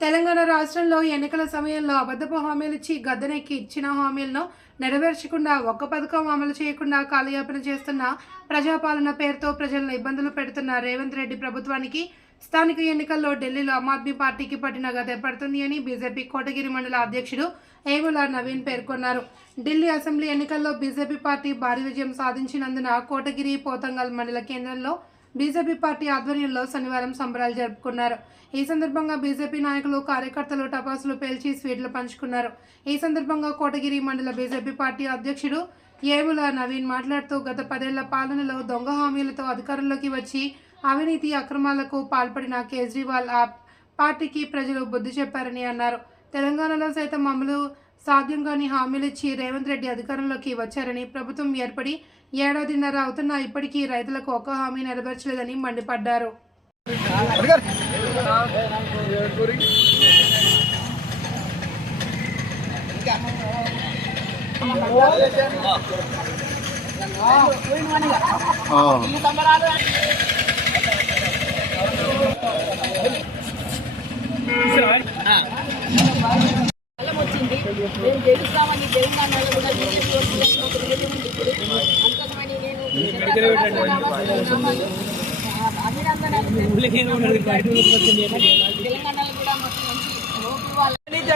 తెలంగాణ రాష్ట్రంలో ఎన్నికల సమయంలో అబద్ధపు హామీలు ఇచ్చి గద్దెనెక్కి ఇచ్చిన హామీలను నెరవేర్చకుండా ఒక్క పథకం అమలు చేయకుండా కాలయాపన చేస్తున్న ప్రజాపాలన పేరుతో ప్రజలను ఇబ్బందులు పెడుతున్న రేవంత్ రెడ్డి ప్రభుత్వానికి స్థానిక ఎన్నికల్లో ఢిల్లీలో ఆమ్ ఆద్మీ పార్టీకి పట్టిన గత పడుతుంది అని బీజేపీ కోటగిరి మండల అధ్యక్షుడు ఏముల నవీన్ పేర్కొన్నారు. ఢిల్లీ అసెంబ్లీ ఎన్నికల్లో బీజేపీ పార్టీ భారీ విజయం సాధించినందున కోటగిరి పోతంగల్ మండల కేంద్రంలో బీజేపీ పార్టీ ఆధ్వర్యంలో శనివారం సంబరాలు జరుపుకున్నారు. ఈ సందర్భంగా బీజేపీ నాయకులు కార్యకర్తలు టపాసులు పేల్చి స్వీట్లు పంచుకున్నారు. ఈ సందర్భంగా కోటగిరి మండల బీజేపీ పార్టీ అధ్యక్షుడు ఏముల నవీన్ మాట్లాడుతూ గత పదేళ్ళ పాలనలో దొంగ హామీలతో అధికారంలోకి వచ్చి అవినీతి అక్రమాలకు పాల్పడిన కేజ్రీవాల్ ఆ పార్టీకి ప్రజలు బుద్ధి చెప్పారని అన్నారు. తెలంగాణలో సైతం అమలు సాధ్యం కాని హామీలు ఇచ్చి రేవంత్ రెడ్డి అధికారంలోకి వచ్చారని ప్రభుత్వం ఏర్పడి ఏడాదిన్నర అవుతున్నా ఇప్పటికీ రైతులకు ఒక్క హామీ నెరవేర్చలేదని మండిపడ్డారు. బలం మేము గెలుస్తామని తెలంగాణలో కూడా బీజేపీ ఇప్పుడు అంతకమని నేను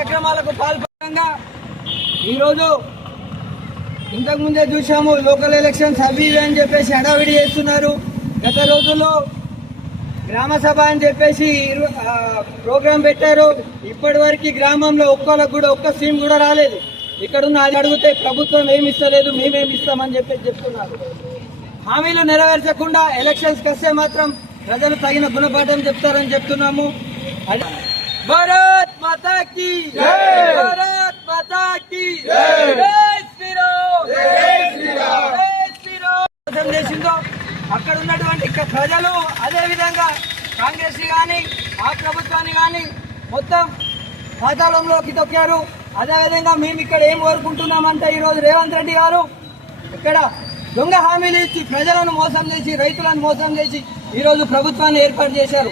అక్రమాలకు పాల్పడంగా ఈరోజు ఇంతకు ముందే చూసాము లోకల్ ఎలక్షన్స్ అవి ఇవి అని చెప్పేసి హడావిడి చేస్తున్నారు. గత రోజుల్లో గ్రామ సభ అని చెప్పేసి ప్రోగ్రాం పెట్టారు. ఇప్పటి వరకు గ్రామంలో ఒక్కళ్ళకు కూడా ఒక్క సీమ్ కూడా రాలేదు. ఇక్కడున్న అది అడిగితే ప్రభుత్వం ఏమి ఇస్తలేదు మేమేమి ఇస్తామని చెప్పేసి చెప్తున్నారు. హామీలు నెరవేర్చకుండా ఎలక్షన్స్ వస్తే మాత్రం ప్రజలు తగిన గుణపాఠం చెప్తారని చెప్తున్నాము. భారత్ మాతా అక్కడ ఉన్నటువంటి ప్రజలు అదేవిధంగా కాంగ్రెస్ కానీ ఆ ప్రభుత్వాన్ని కానీ మొత్తం పాతాళంలోకి తొక్కారు అదేవిధంగా మేము ఇక్కడ ఏం కోరుకుంటున్నామంటే ఈరోజు రేవంత్ రెడ్డి గారు ఇక్కడ దొంగ హామీలు ఇచ్చి ప్రజలను మోసం చేసి రైతులను మోసం చేసి ఈరోజు ప్రభుత్వాన్ని ఏర్పాటు చేశారు.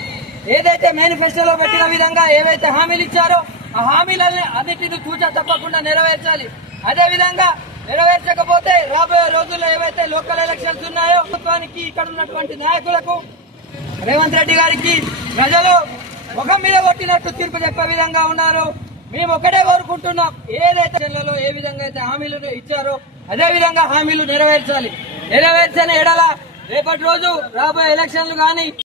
ఏదైతే మేనిఫెస్టోలో పెట్టిన విధంగా ఏవైతే హామీలు ఇచ్చారో ఆ హామీలని అన్నిటిని తూచా తప్పకుండా నెరవేర్చాలి. అదేవిధంగా నెరవేర్చకపోతే రాబోయే రోజుల్లో ఏవైతే లోకల్ ఎలక్షన్స్ ఉన్నాయో ప్రభుత్వానికి ఇక్కడ ఉన్నటువంటి నాయకులకు రేవంత్ రెడ్డి గారికి ప్రజలు ముఖం మీద కొట్టినట్టు తీర్పు చెప్పే విధంగా ఉన్నారు. మేము ఒకటే కోరుకుంటున్నాం ఏదైతే జిల్లాలో ఏ విధంగా అయితే హామీలు ఇచ్చారో అదే విధంగా హామీలు నెరవేర్చాలి. నెరవేర్చని ఎడల రేపటి రోజు రాబోయే ఎలక్షన్లు కానీ